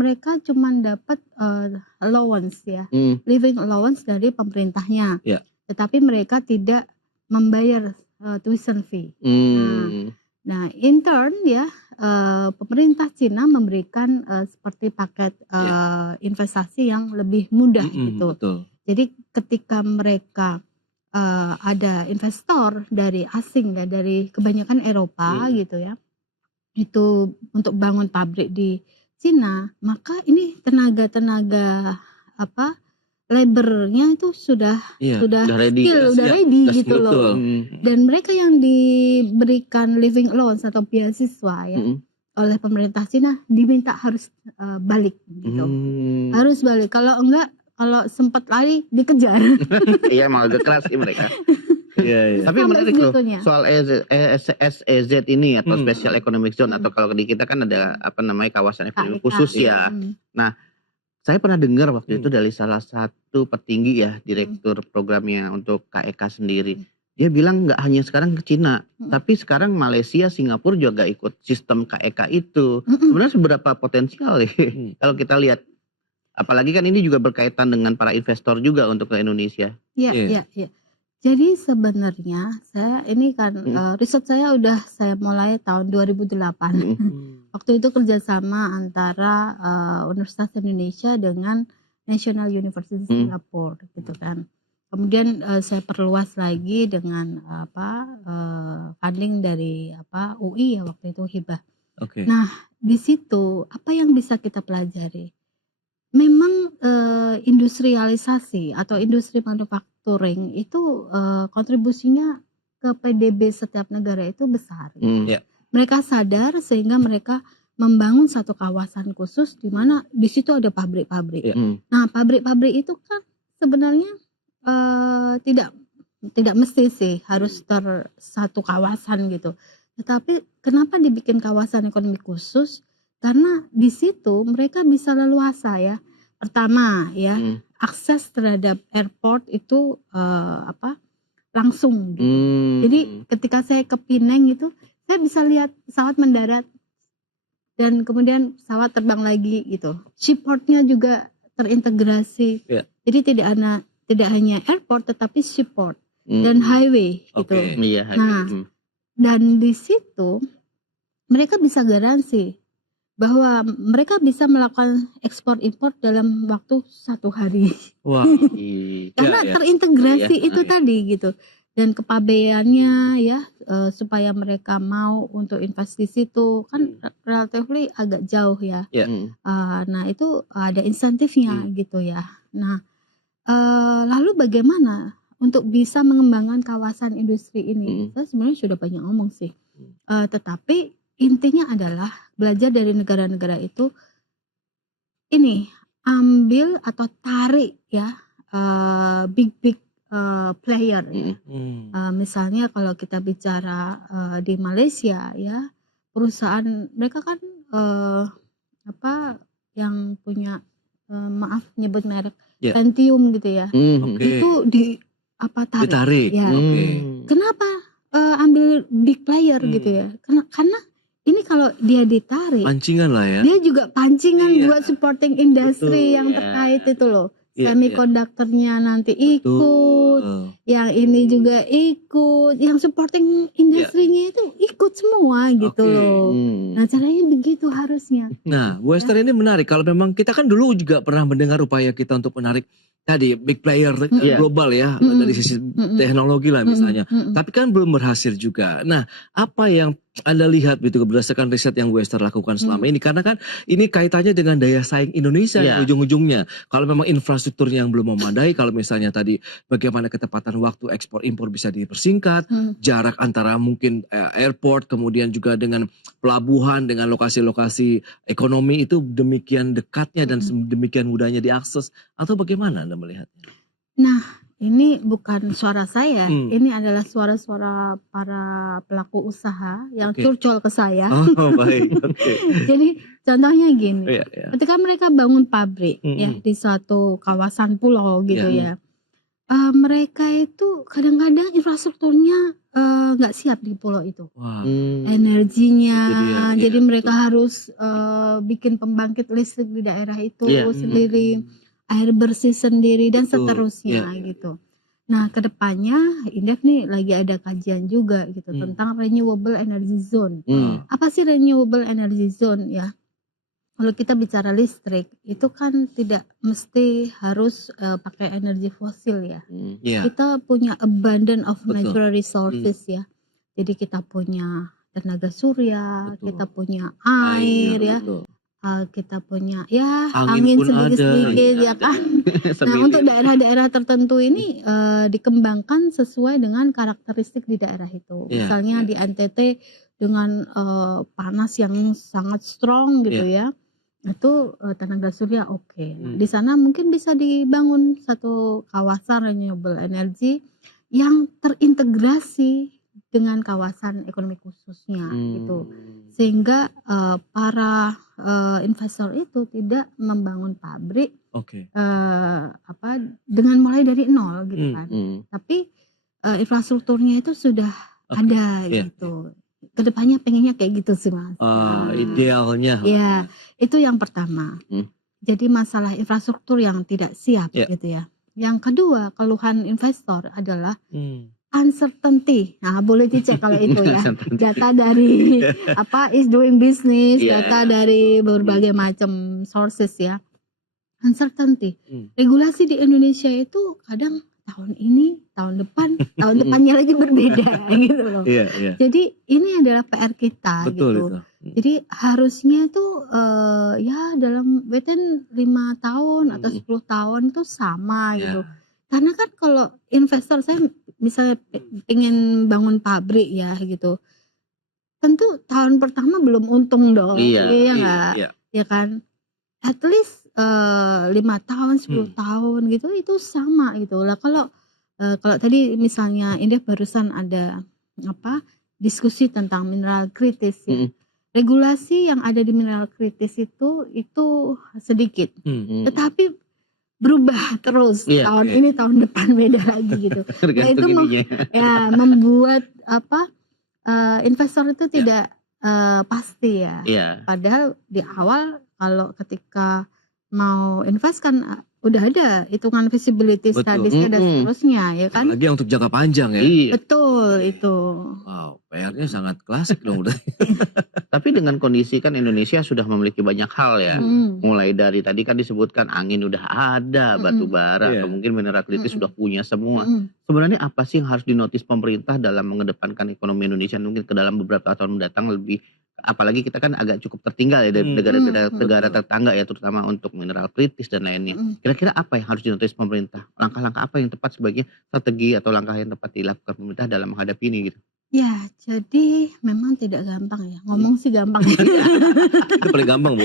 mereka cuman dapat, allowance ya, Hmm. living allowance dari pemerintahnya, Ya. tetapi mereka tidak membayar, tuition fee. Hmm. Nah in turn ya, pemerintah Cina memberikan, seperti paket, investasi yang lebih mudah gitu. Betul. Jadi ketika mereka, ada investor dari asing ya, dari kebanyakan Eropa gitu ya, itu untuk bangun pabrik di Cina, maka ini tenaga-tenaga labornya itu sudah Iya, sudah udah ready. skill, udah Siap, ready udah gitu skill, loh. betul. Dan mereka yang diberikan living allowance atau beasiswa ya, oleh pemerintah Cina diminta harus, balik gitu. Harus balik, kalau enggak, kalau sempat lari dikejar. Iya, emang agak keras sih mereka. Iya. Tapi Sampai menarik loh segitunya. soal SEZ ini atau Special Economic Zone atau kalau di kita kan ada kawasan ekonomi KEK. khusus ya. Nah, saya pernah dengar waktu itu dari salah satu petinggi ya, direktur programnya untuk KEK sendiri. Dia bilang nggak hanya sekarang ke Cina, tapi sekarang Malaysia, Singapura juga ikut sistem KEK itu. Sebenarnya seberapa potensial ya kalau kita lihat. Apalagi kan ini juga berkaitan dengan para investor juga untuk ke Indonesia. Iya. Jadi sebenarnya saya ini kan, riset saya udah saya mulai tahun 2008. Waktu itu kerjasama antara, Universitas Indonesia dengan National University Singapore gitu kan. Kemudian, saya perluas lagi dengan funding dari UI ya waktu itu hibah. Nah di situ apa yang bisa kita pelajari? Memang, industrialisasi atau industri manufacturing itu, kontribusinya ke PDB setiap negara itu besar. Mereka sadar sehingga mereka membangun satu kawasan khusus di mana di situ ada pabrik-pabrik. Nah pabrik-pabrik itu kan sebenarnya, tidak mesti sih harus satu kawasan gitu. Tetapi kenapa dibikin kawasan ekonomi khusus? Karena di situ mereka bisa leluasa ya. Pertama ya, akses terhadap airport itu, langsung gitu. Jadi ketika saya ke Penang itu, saya bisa lihat pesawat mendarat dan kemudian pesawat terbang lagi gitu. Seaport-nya juga terintegrasi. Jadi tidak hanya airport tetapi seaport dan highway gitu. Nah, dan di situ mereka bisa garansi bahwa mereka bisa melakukan ekspor impor dalam waktu 1 hari. Wah. Karena terintegrasi itu tadi gitu. Dan kepabeannya ya, supaya mereka mau untuk invest di situ kan relatively agak jauh ya. Nah itu ada insentifnya gitu ya. Nah, lalu bagaimana untuk bisa mengembangkan kawasan industri ini? Saya sebenarnya sudah banyak ngomong sih. Tetapi intinya adalah belajar dari negara-negara itu, ini ambil atau tarik ya, big player ya. Misalnya kalau kita bicara, di Malaysia ya, perusahaan mereka kan, yang punya, maaf nyebut merek, Pentium gitu ya. Itu tarik. Ya. Kenapa, ambil big player gitu ya? Karena ini kalau dia ditarik, Pancingan lah ya. dia juga pancingan buat supporting industri yang terkait itu loh. Semikonduktornya nanti ikut, yang ini juga ikut, yang supporting industrinya itu ikut semua gitu loh. Nah caranya begitu harusnya. Nah, Western ini menarik. Kalau memang kita kan dulu juga pernah mendengar upaya kita untuk menarik tadi big player global ya, dari sisi teknologi lah misalnya. Tapi kan belum berhasil juga. Nah, apa yang Anda lihat begitu berdasarkan riset yang Western lakukan selama ini? Karena kan ini kaitannya dengan daya saing Indonesia ujung-ujungnya. Kalau memang infrastrukturnya yang belum memadai, kalau misalnya tadi bagaimana ketepatan waktu ekspor impor bisa dipersingkat, jarak antara mungkin airport kemudian juga dengan pelabuhan dengan lokasi-lokasi ekonomi itu demikian dekatnya dan demikian mudahnya diakses, atau bagaimana Anda melihatnya? Nah, ini bukan suara saya, ini adalah suara-suara para pelaku usaha yang curcol ke saya. Oh baik, Jadi contohnya gini, ketika mereka bangun pabrik ya di suatu kawasan pulau gitu ya, mereka itu kadang-kadang infrastrukturnya nggak siap di pulau itu. Wah, Energinya, itu dia, iya, jadi mereka betul. harus, bikin pembangkit listrik di daerah itu Iya. sendiri, air bersih sendiri dan Betul, seterusnya iya, iya. gitu. Nah kedepannya Indef nih lagi ada kajian juga gitu tentang renewable energy zone. Apa sih renewable energy zone ya? Kalau kita bicara listrik, itu kan tidak mesti harus, pakai energi fosil ya. Iya, Kita punya abundant of betul. natural resources ya. Jadi kita punya tenaga surya, Betul. kita punya Air, air ya, betul. kita punya ya Angin angin pun ada, sedikit-sedikit ya ada. kan. Nah untuk daerah-daerah tertentu ini, dikembangkan sesuai dengan karakteristik di daerah itu. Iya, Misalnya iya. di NTT dengan, panas yang sangat strong gitu Iya. ya, itu, tenaga surya oke. Nah di Hmm. sana mungkin bisa dibangun satu kawasan renewable energy yang terintegrasi dengan kawasan ekonomi khususnya gitu. Sehingga, para, investor itu tidak membangun pabrik, Oke. dengan mulai dari nol gitu kan. Tapi, infrastrukturnya itu sudah Oke, ada iya, gitu. Kedepannya pengennya kayak gitu sih Mas. Idealnya. Ya itu yang pertama. Jadi masalah infrastruktur yang tidak siap Iya. gitu ya. Yang kedua keluhan investor adalah uncertainty. Nah boleh dicek kalau itu ya. Data dari is doing business, Iya. data dari berbagai macam sources ya. Uncertainty. Regulasi di Indonesia itu kadang tahun ini, tahun depan, tahun depannya lagi berbeda gitu loh. Iya, iya. Jadi ini adalah PR kita Betul gitu. itu. Jadi harusnya tuh, ya dalam within 5 tahun atau 10 tahun itu sama gitu. Ya. Karena kan kalau investor saya misalnya pengen bangun pabrik ya gitu, tentu tahun pertama belum untung dong, Iya. iya nggak? Iya. Ya kan? At least, 5 tahun, 10 tahun gitu itu sama gitu. Lah kalau tadi misalnya Indef barusan ada diskusi tentang mineral kritis ya. Regulasi yang ada di mineral kritis itu sedikit, tetapi berubah terus Iya. tahun ini, tahun depan beda lagi gitu. Nah itu Tergantung ininya. membuat investor itu tidak pasti ya. Iya. Padahal di awal kalau ketika mau invest kan udah ada hitungan feasibility Betul. studies-nya dan seterusnya ya kan. Apalagi yang untuk jangka panjang ya. Iya. Betul itu. Wow, PR-nya sangat klasik dong udah. Tapi dengan kondisi kan Indonesia sudah memiliki banyak hal ya. Mulai dari tadi kan disebutkan angin udah ada, batu bara, Iya. atau mungkin mineral kritis sudah punya semua. Sebenarnya apa sih yang harus dinotis pemerintah dalam mengedepankan ekonomi Indonesia mungkin ke dalam beberapa tahun mendatang, lebih apalagi kita kan agak cukup tertinggal ya dari negara tetangga ya, terutama untuk mineral kritis dan lainnya. Kira-kira apa yang harus dinotis pemerintah? Langkah-langkah apa yang tepat sebagai strategi atau langkah yang tepat dilakukan pemerintah dalam menghadapi ini gitu? Ya, jadi memang tidak gampang ya. Ngomong sih gampang. Itu paling gampang, Bu.